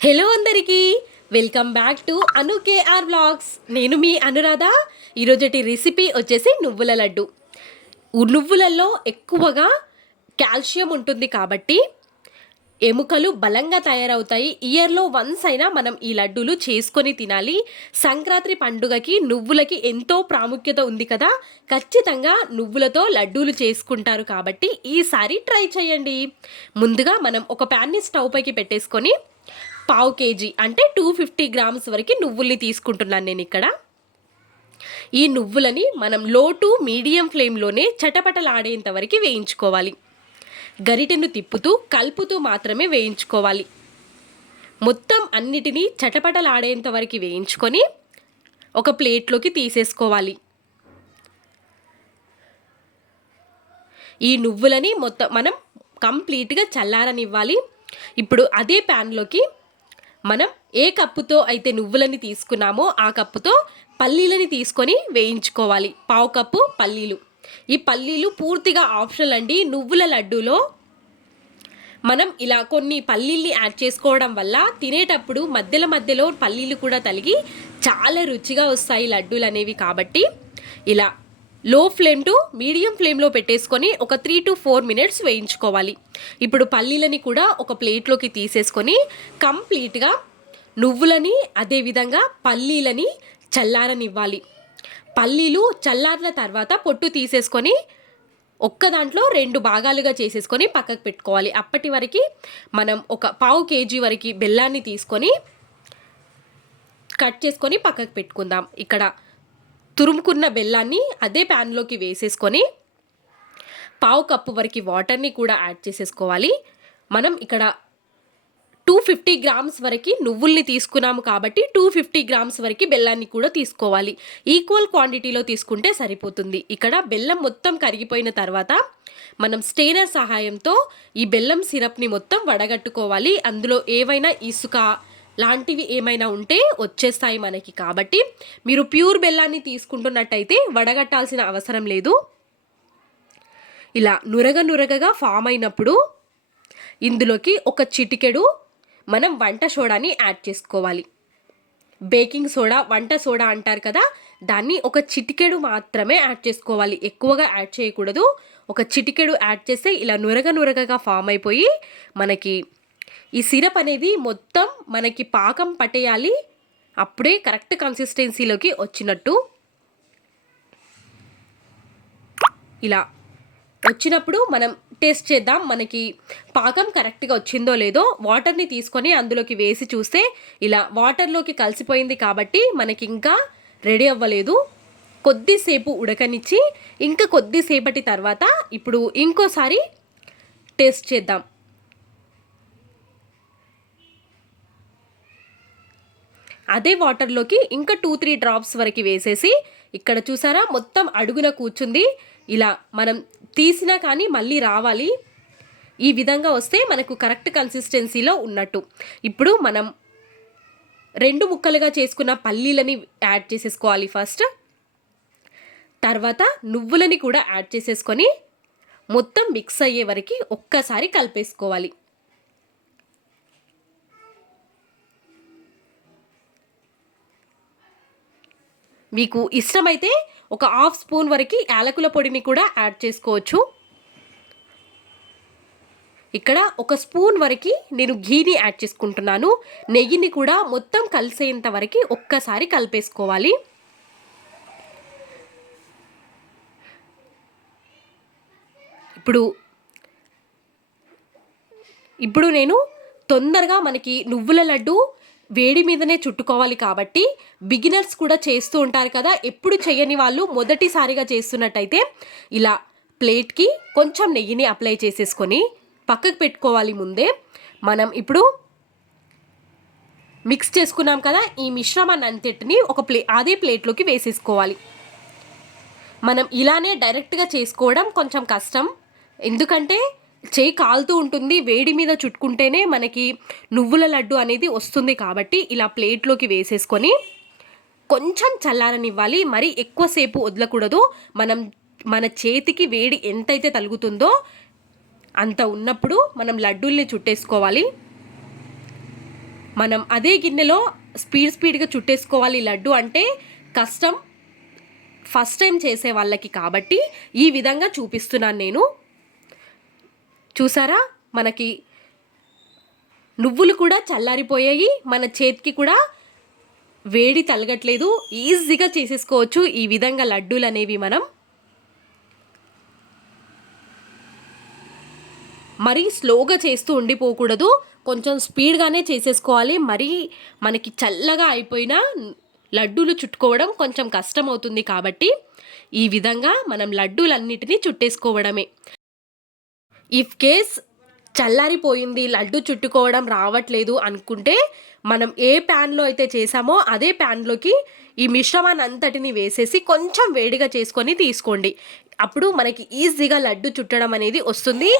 Hello అందరికీ, welcome back to Anu KR vlogs. నేను మీ అనురాధ. ఈరోజటి రెసిపీ వచ్చేసి నువ్వుల లడ్డు. నువ్వులలో ఎక్కువగా కాల్షియం ఉంటుంది కాబట్టి ఎముకలు బలంగా తయారవుతాయి. ఇయర్లో వన్స్ అయినా మనం ఈ లడ్డూలు చేసుకొని తినాలి. సంక్రాంతి పండుగకి నువ్వులకి ఎంతో ప్రాముఖ్యత ఉంది కదా, ఖచ్చితంగా నువ్వులతో లడ్డూలు చేసుకుంటారు కాబట్టి ఈసారి ట్రై చేయండి. ముందుగా మనం ఒక ప్యాన్ని స్టవ్ పైకి పెట్టేసుకొని పావు కేజీ అంటే 250 గ్రామ్స్ వరకు నువ్వుల్ని తీసుకుంటున్నాను నేను ఇక్కడ. ఈ నువ్వులని మనం లో టు మీడియం ఫ్లేమ్లోనే చటపటలాడేంత వరకు వేయించుకోవాలి. గరిటెను తిప్పుతూ కలుపుతూ మాత్రమే వేయించుకోవాలి. మొత్తం అన్నిటినీ చటపటలాడేంత వరకు వేయించుకొని ఒక ప్లేట్లోకి తీసేసుకోవాలి. ఈ నువ్వులని మొత్తం మనం కంప్లీట్గా చల్లారనివ్వాలి. ఇప్పుడు అదే ప్యాన్లోకి మనం ఏ కప్పుతో అయితే నువ్వులని తీసుకున్నామో ఆ కప్పుతో పల్లీలని తీసుకొని వేయించుకోవాలి. పావు కప్పు పల్లీలు. ఈ పల్లీలు పూర్తిగా ఆప్షనల్ అండి. నువ్వుల లడ్డూలో మనం ఇలా కొన్ని పల్లీల్ని యాడ్ చేసుకోవడం వల్ల తినేటప్పుడు మధ్యలో పల్లీలు కూడా తలిగి చాలా రుచిగా వస్తాయి లడ్డూలు అనేవి. కాబట్టి ఇలా లో ఫ్లేమ్ టు మీడియం ఫ్లేమ్లో పెట్టేసుకొని ఒక 3 to 4 మినిట్స్ వేయించుకోవాలి. ఇప్పుడు పల్లీలని కూడా ఒక ప్లేట్లోకి తీసేసుకొని కంప్లీట్గా నువ్వులని అదేవిధంగా పల్లీలని చల్లారనివ్వాలి. పల్లీలు చల్లారిన తర్వాత పొట్టు తీసేసుకొని ఒక్క దాంట్లో 2 భాగాలుగా చేసేసుకొని పక్కకు పెట్టుకోవాలి. అప్పటి వరకు మనం ఒక పావు కేజీ వరకు బెల్లాన్ని తీసుకొని కట్ చేసుకొని పక్కకు పెట్టుకుందాం. ఇక్కడ తురుముకున్న బెల్లాన్ని అదే ప్యాన్లోకి వేసేసుకొని పావు కప్పు వరకు వాటర్ని కూడా యాడ్ చేసేసుకోవాలి. మనం ఇక్కడ 250 గ్రామ్స్ వరకు నువ్వుల్ని తీసుకున్నాము కాబట్టి 250 గ్రామ్స్ వరకు బెల్లాన్ని కూడా తీసుకోవాలి. ఈక్వల్ క్వాంటిటీలో తీసుకుంటే సరిపోతుంది. ఇక్కడ బెల్లం మొత్తం కరిగిపోయిన తర్వాత మనం స్టెయినర్ సహాయంతో ఈ బెల్లం సిరప్ని మొత్తం వడగట్టుకోవాలి. అందులో ఏవైనా ఇసుక లాంటివి ఏమైనా ఉంటే వచ్చేస్తాయి మనకి. కాబట్టి మీరు ప్యూర్ బెల్లాన్ని తీసుకుంటున్నట్టయితే వడగట్టాల్సిన అవసరం లేదు. ఇలా నురగగా ఫామ్ అయినప్పుడు ఇందులోకి ఒక చిటికెడు మనం వంట సోడాని యాడ్ చేసుకోవాలి. బేకింగ్ సోడా, వంట సోడా అంటారు కదా, దాన్ని ఒక చిటికెడు మాత్రమే యాడ్ చేసుకోవాలి. ఎక్కువగా యాడ్ చేయకూడదు. ఒక చిటికెడు యాడ్ చేస్తే ఇలా నురగగా ఫామ్ అయిపోయి మనకి ఈ సిరప్ అనేది మొత్తం మనకి పాకం పట్టేయాలి. అప్పుడే కరెక్ట్ కన్సిస్టెన్సీలోకి వచ్చినట్టు. ఇలా వచ్చినప్పుడు మనం టేస్ట్ చేద్దాం మనకి పాకం కరెక్ట్గా వచ్చిందో లేదో. వాటర్ని తీసుకొని అందులోకి వేసి చూస్తే ఇలా వాటర్లోకి కలిసిపోయింది కాబట్టి మనకి ఇంకా రెడీ అవ్వలేదు. కొద్దిసేపు ఉడకనిచ్చి ఇంకా కొద్దిసేపటి తర్వాత ఇప్పుడు ఇంకోసారి టేస్ట్ చేద్దాం. అదే వాటర్లోకి ఇంకా 2-3 డ్రాప్స్ వరకు వేసేసి ఇక్కడ చూసారా మొత్తం అడుగున కూర్చుంది. ఇలా మనం తీసినా కానీ మళ్ళీ రావాలి. ఈ విధంగా వస్తే మనకు కరెక్ట్ కన్సిస్టెన్సీలో ఉన్నట్టు. ఇప్పుడు మనం 2 ముక్కలుగా చేసుకున్న పల్లీలని యాడ్ చేసేసుకోవాలి ఫస్ట్. తర్వాత నువ్వులని కూడా యాడ్ చేసేసుకొని మొత్తం మిక్స్ అయ్యే వరకు ఒక్కసారి కలిపేసుకోవాలి. మీకు ఇష్టమైతే ఒక హాఫ్ స్పూన్ వరకు యాలకుల పొడిని కూడా యాడ్ చేసుకోవచ్చు. ఇక్కడ ఒక స్పూన్ వరకు నేను ఘీని యాడ్ చేసుకుంటున్నాను. నెయ్యిని కూడా మొత్తం కలిసేంత వరకు ఒక్కసారి కలిపేసుకోవాలి. ఇప్పుడు నేను తొందరగా మనకి నువ్వుల లడ్డు వేడి మీదనే చుట్టుకోవాలి కాబట్టి బిగినర్స్ కూడా చేస్తూ ఉంటారు కదా, ఎప్పుడు చేయని వాళ్ళు మొదటిసారిగా చేస్తున్నట్టయితే ఇలా ప్లేట్కి కొంచెం నెయ్యిని అప్లై చేసేసుకొని పక్కకు పెట్టుకోవాలి. ముందే మనం ఇప్పుడు మిక్స్ చేసుకున్నాం కదా, ఈ మిశ్రమాన్ని అంతటిని అదే ప్లేట్లోకి వేసేసుకోవాలి. మనం ఇలానే డైరెక్ట్గా చేసుకోవడం కొంచెం కష్టం, ఎందుకంటే చేయి కాలుతూ ఉంటుంది. వేడి మీద చుట్టుకుంటేనే మనకి నువ్వుల లడ్డు అనేది వస్తుంది. కాబట్టి ఇలా ప్లేట్లోకి వేసేసుకొని కొంచెం చల్లారనివ్వాలి. మరి ఎక్కువసేపు వదలకూడదు. మన చేతికి వేడి ఎంతైతే తగులుతుందో అంత ఉన్నప్పుడు మనం లడ్డూల్ని చుట్టేసుకోవాలి. మనం అదే గిన్నెలో స్పీడ్గా చుట్టేసుకోవాలి. లడ్డు అంటే కష్టం ఫస్ట్ టైం చేసే వాళ్ళకి, కాబట్టి ఈ విధంగా చూపిస్తున్నాను నేను. చూసారా, మనకి నువ్వులు కూడా చల్లారిపోయాయి, మన చేతికి కూడా వేడి తలగట్లేదు. ఈజీగా చేసేసుకోవచ్చు ఈ విధంగా లడ్డూలు అనేవి. మనం మరీ స్లోగా చేస్తూ ఉండిపోకూడదు, కొంచెం స్పీడ్గానే చేసేసుకోవాలి. మరీ మనకి చల్లగా అయిపోయినా లడ్డూలు చుట్టుకోవడం కొంచెం కష్టం అవుతుంది, కాబట్టి ఈ విధంగా మనం లడ్డూలన్నిటినీ చుట్టేసుకోవడమే. ఇఫ్ కేస్ చల్లారిపోయింది, లడ్డు చుట్టుకోవడం రావట్లేదు అనుకుంటే మనం ఏ ప్యాన్లో అయితే చేసామో అదే ప్యాన్లోకి ఈ మిశ్రమాన్ని అంతటిని వేసేసి కొంచెం వేడిగా చేసుకొని తీసుకోండి. అప్పుడు మనకి ఈజీగా లడ్డు చుట్టడం అనేది వస్తుంది.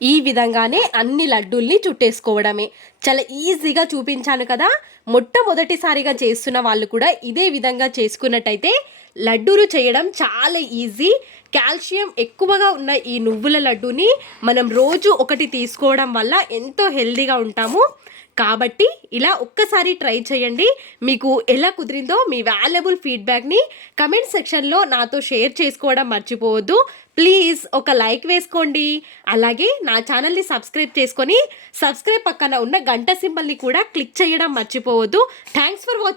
ఈ విధంగానే అన్ని లడ్డూల్ని చుట్టేసుకోవడమే. చాలా ఈజీగా చూపించాను కదా. మొట్టమొదటిసారిగా చేస్తున్న వాళ్ళు కూడా ఇదే విధంగా చేసుకున్నట్టయితే లడ్డూలు చేయడం చాలా ఈజీ. కాల్షియం ఎక్కువగా ఉన్న ఈ నువ్వుల లడ్డూని మనం రోజు ఒకటి తీసుకోవడం వల్ల ఎంతో హెల్తీగా ఉంటాము. కాబట్టి ఇలా ఒక్కసారి ట్రై చేయండి. మీకు ఎలా కుదిరిందో మీ వాల్యుబుల్ ఫీడ్బ్యాక్ని కమెంట్ సెక్షన్లో నాతో షేర్ చేసుకోవడం మర్చిపోవద్దు. ప్లీజ్ ఒక లైక్ వేసుకోండి. అలాగే నా ఛానల్ని సబ్స్క్రైబ్ చేసుకొని సబ్స్క్రైబ్ పక్కన ఉన్న గంట సింబల్ని కూడా క్లిక్ చేయడం మర్చిపోవద్దు. Thanks for watching.